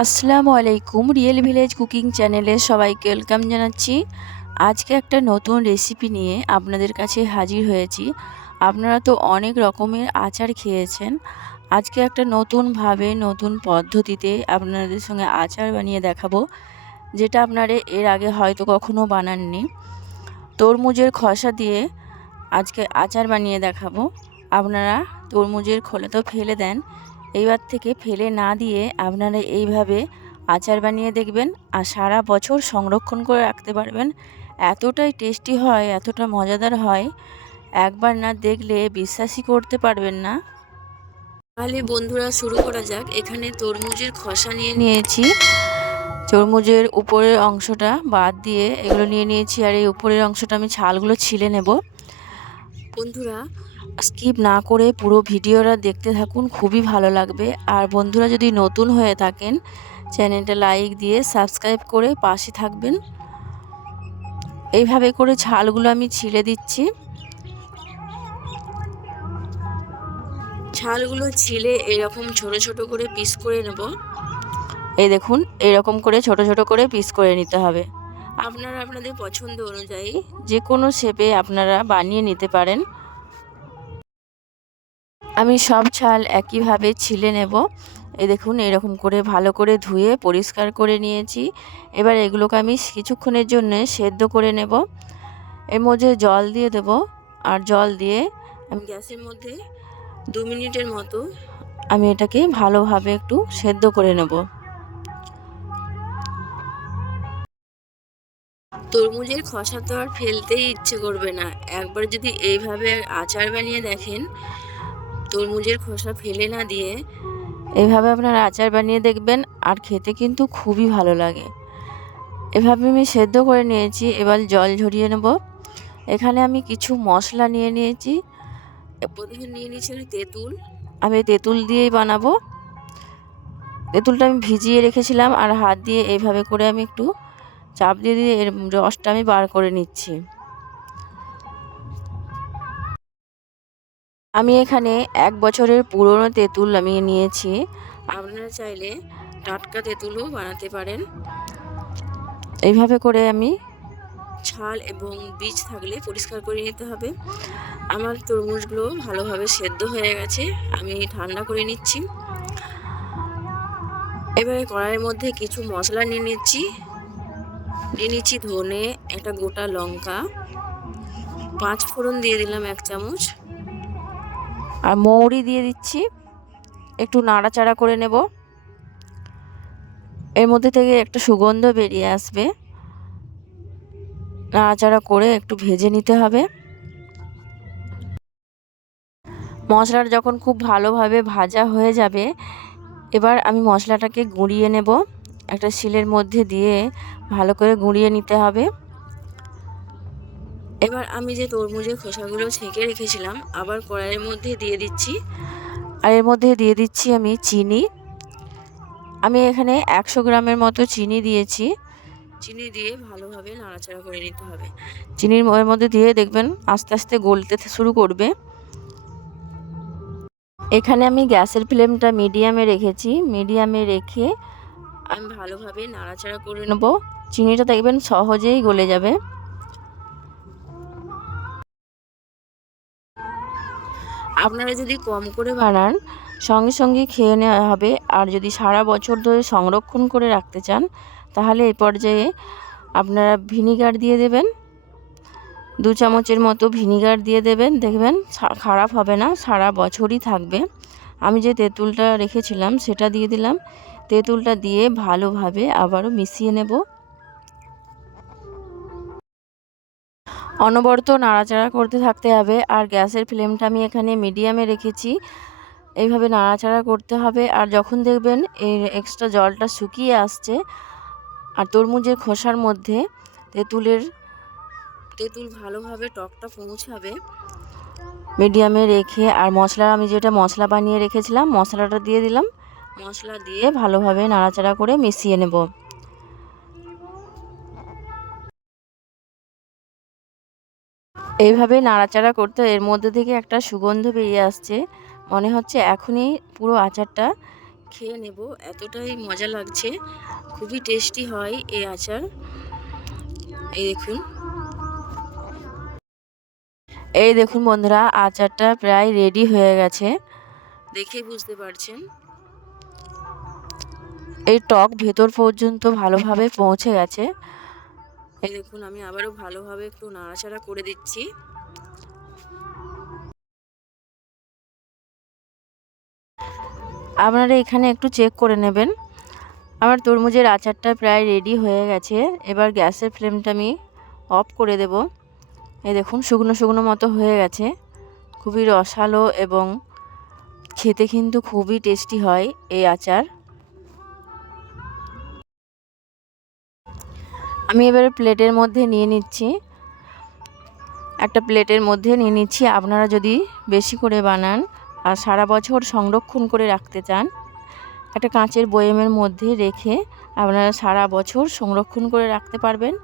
আসসালামু আলাইকুম real village cooking চ্যানেলে সবাইকে ওয়েলকাম জানাচ্ছি। আজকে একটা নতুন রেসিপি নিয়ে আপনাদের কাছে হাজির হয়েছি। আপনারা তো অনেক রকমের আচার খেয়েছেন। আজকে একটা নতুনভাবে, নতুন পদ্ধতিতে আপনাদের সঙ্গে আচার বানিয়ে দেখাবো, যেটা আপনারা এর আগে হয়তো কখনো বানাননি। তরমুজের খসা দিয়ে আজকে আচার বানিয়ে দেখাবো। আপনারা তরমুজের খোলা তো ফেলে দেন এইবার থেকে ফেলে না দিয়ে আপনারা এইভাবে আচার বানিয়ে দেখবেন আর সারা বছর সংরক্ষণ করে রাখতে পারবেন। এতটাই টেস্টি হয়, এতটা মজাদার হয়, একবার না দেখলে বিশ্বাসই করতে পারবেন না। তাহলে বন্ধুরা শুরু করা যাক। এখানে তরমুজের খসা নিয়ে নিয়েছি। তরমুজের উপরের অংশটা বাদ দিয়ে এগুলো নিয়ে নিয়েছি আর এই উপরের অংশটা আমি ছালগুলো ছিলে নেব। বন্ধুরা স্কিপ না করে পুরো ভিডিওটা দেখতে থাকুন, খুবই ভালো লাগবে। আর বন্ধুরা যদি নতুন হয়ে থাকেন, চ্যানেলটা লাইক দিয়ে সাবস্ক্রাইব করে পাশে থাকবেন। এইভাবে করে ছালগুলো আমি ছিলে দিচ্ছি। ছালগুলো ছিলে এরকম ছোট ছোট করে পিস করে নেব। এই দেখুন, এরকম করে ছোট ছোট করে পিস করে নিতে হবে। আপনারা আপনাদের পছন্দ অনুযায়ী যে কোনো শেপে আপনারা বানিয়ে নিতে পারেন। আমি সব ছাল একইভাবে ছিলে নেব। এই দেখুন, এরকম করে ভালো করে ধুয়ে পরিষ্কার করে নিয়েছি। এবার এগুলোকে আমি কিছুক্ষণের জন্য সেদ্ধ করে নেব। এর মধ্যে জল দিয়ে দেব। আর জল দিয়ে আমি গ্যাসের মধ্যে দু মিনিটের মতো আমি এটাকে ভালোভাবে একটু সেদ্ধ করে নেব। তরমুজের খসা তো আর ফেলতেই ইচ্ছে করবে না। একবার যদি এইভাবে আচার বানিয়ে দেখেন তরমুজের খোসা ফেলে না দিয়ে এভাবে আপনারা আচার বানিয়ে দেখবেন আর খেতে কিন্তু খুবই ভালো লাগে। এভাবে আমি সেদ্ধ করে নিয়েছি, এবার জল ঝরিয়ে নেব। এখানে আমি কিছু মশলা নিয়ে নিয়েছি। প্রথমে নিয়ে নিয়েছি আমি তেঁতুল। আমি তেঁতুল দিয়েই বানাবো। তেঁতুলটা আমি ভিজিয়ে রেখেছিলাম আর হাত দিয়ে এইভাবে করে আমি একটু চাপ দিয়ে দিয়ে এর রসটা আমি বার করে নিচ্ছি। আমি এখানে এক বছরের পুরনো তেঁতুল আমি নিয়েছি। আপনারা চাইলে টাটকা তেঁতুলও বানাতে পারেন। এইভাবে করে আমি ছাল এবং বীজ থাকলে পরিষ্কার করে নিতে হবে। আমার তরমুজগুলো ভালোভাবে সেদ্ধ হয়ে গেছে, আমি ঠান্ডা করে নিচ্ছি। এবারে কড়াইয়ের মধ্যে কিছু মশলা নিয়ে নিচ্ছি। নিয়ে নিচ্ছি ধনে, একটা গোটা লঙ্কা। পাঁচ ফোড়ন দিয়ে দিলাম এক চামচ। আর মৌরি দিয়ে দিচ্ছি। একটু নাড়াচাড়া করে নেব। এর মধ্যে থেকে একটা সুগন্ধ বেরিয়ে আসবে। নাড়াচাড়া করে একটু ভেজে নিতে হবে। মশলাটা যখন খুব ভালোভাবে ভাজা হয়ে যাবে, এবার আমি মশলাটাকে গুঁড়িয়ে নেব। একটা শিলের মধ্যে দিয়ে ভালো করে গুঁড়িয়ে নিতে হবে। এবার আমি যে তরমুজের খোসাগুলো ছেঁকে রেখেছিলাম, আবার কড়াইয়ের মধ্যে দিয়ে দিচ্ছি। আর এর মধ্যে দিয়ে দিচ্ছি আমি চিনি। আমি এখানে একশো গ্রামের মতো চিনি দিয়েছি। চিনি দিয়ে ভালোভাবে নাড়াচাড়া করে নিতে হবে। চিনির মধ্যে দিয়ে দেখবেন আস্তে আস্তে গলতে শুরু করবে। এখানে আমি গ্যাসের ফ্লেমটা মিডিয়ামে রেখেছি। মিডিয়ামে রেখে আমি ভালোভাবে নাড়াচাড়া করে নেব। চিনিটা দেখবেন সহজেই গলে যাবে। আপনারা যদি কম করে বানান সঙ্গে সঙ্গে খেয়ে নেওয়া হবে। আর যদি সারা বছর ধরে সংরক্ষণ করে রাখতে চান, তাহলে এই পর্যায়ে আপনারা ভিনিগার দিয়ে দেবেন। দু চামচের মতো ভিনিগার দিয়ে দেবেন। দেখবেন খারাপ হবে না, সারা বছরই থাকবে। আমি যে তেঁতুলটা রেখেছিলাম, সেটা দিয়ে দিলাম। তেঁতুলটা দিয়ে ভালোভাবে আবারও মিশিয়ে নেব। অনবরত নাড়াচাড়া করতে থাকতে হবে। আর গ্যাসের ফ্লেমটা আমি এখানে মিডিয়ামে রেখেছি। এইভাবে নাড়াচাড়া করতে হবে। আর যখন দেখবেন এই এক্সট্রা জলটা শুকিয়ে আসছে, আর তরমুজের খোসার মধ্যে তেঁতুলের, তেঁতুল ভালোভাবে টকটা পৌঁছাবে, মিডিয়ামে রেখে, আর মশলা আমি যেটা মশলা বানিয়ে রেখেছিলাম, মশলাটা দিয়ে দিলাম। মশলা দিয়ে ভালোভাবে নাড়াচাড়া করে মিশিয়ে নেব। এইভাবে নাড়াচাড়া করতে এর মধ্যে থেকে একটা সুগন্ধ বেরিয়ে আসছে। মনে হচ্ছে এখনই পুরো আচারটা খেয়ে নেব। এতটাই মজা লাগছে। খুবই টেস্টি হয় এই আচার। এই দেখুন। এই দেখুন বন্ধুরা, আচারটা প্রায় রেডি হয়ে গেছে। দেখে বুঝতে পারছেন। এই টক ভেতর পর্যন্ত ভালোভাবে পৌঁছে গেছে। এই দেখুন, আমি আবারও ভালোভাবে একটু নাড়াচাড়া করে দিচ্ছি। আপনারা এখানে একটু চেক করে নেবেন। আমার তরমুজের আচারটা প্রায় রেডি হয়ে গেছে। এবার গ্যাসের ফ্লেমটা আমি অফ করে দেব। এই দেখুন, শুকনো শুকনো মতো হয়ে গেছে। খুবই রসালো এবং খেতে কিন্তু খুবই টেস্টি হয় এই আচার। আমি এবার প্লেটের মধ্যে নিয়ে নিচ্ছি। একটা প্লেটের মধ্যে নিয়ে নিচ্ছি। আপনারা যদি বেশি করে বানান আর সারা বছর সংরক্ষণ করে রাখতে চান, একটা কাঁচের বয়েমের মধ্যে রেখে আপনারা সারা বছর সংরক্ষণ করে রাখতে পারবেন।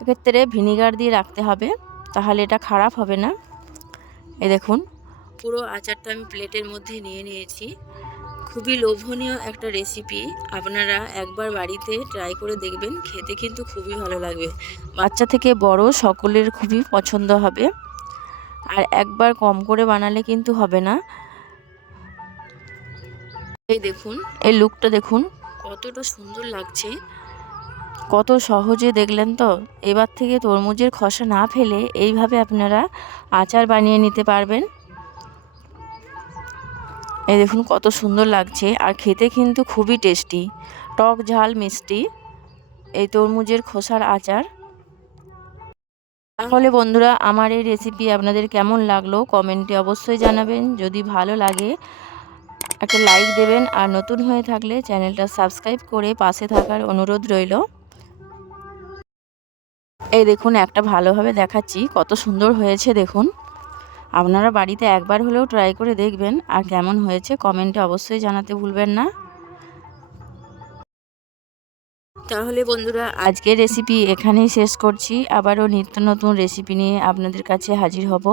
এক্ষেত্রে ভিনিগার দিয়ে রাখতে হবে, তাহলে এটা খারাপ হবে না। এ দেখুন, পুরো আচারটা আমি প্লেটের মধ্যে নিয়ে নিয়েছি। খুবই লোভনীয় একটা রেসিপি আপনারা একবার বাড়িতে ট্রাই করে দেখবেন, খেতে কিন্তু খুবই ভালো লাগবে। বাচ্চা থেকে বড় সকলের খুবই পছন্দ হবে। আর একবার কম করে বানালে কিন্তু হবে না। এই দেখুন, এই লুকটা দেখুন। কতটা সুন্দর লাগছে। কত সহজে দেখলেন তো? এবার থেকে তরমুজের খসা না ফেলে এইভাবে আপনারা আচার বানিয়ে নিতে পারবেন। এই দেখুন কত সুন্দর লাগছে। আর খেতে কিন্তু খুবই টেস্টি। টক ঝাল মিষ্টি। এই তরমুজের খোসার আচার। তাহলে বন্ধুরা, আমার এই রেসিপি আপনাদের কেমন লাগল কমেন্টে অবশ্যই জানাবেন। যদি ভালো লাগে, একটা লাইক দেবেন। আর নতুন হয়ে থাকলে চ্যানেলটা সাবস্ক্রাইব করে পাশে থাকার অনুরোধ রইল। এই দেখুন, একটা ভালোভাবে দেখাচ্ছি। কত সুন্দর হয়েছে দেখুন। আপনারা বাড়িতে একবার হলেও ট্রাই করে দেখবেন। আর কেমন হয়েছে কমেন্টে অবশ্যই জানাতে ভুলবেন না। তাহলে বন্ধুরা আজকের রেসিপি এখানেই শেষ করছি। আবারও নিত্য নতুন রেসিপি নিয়ে আপনাদের কাছে হাজির হব।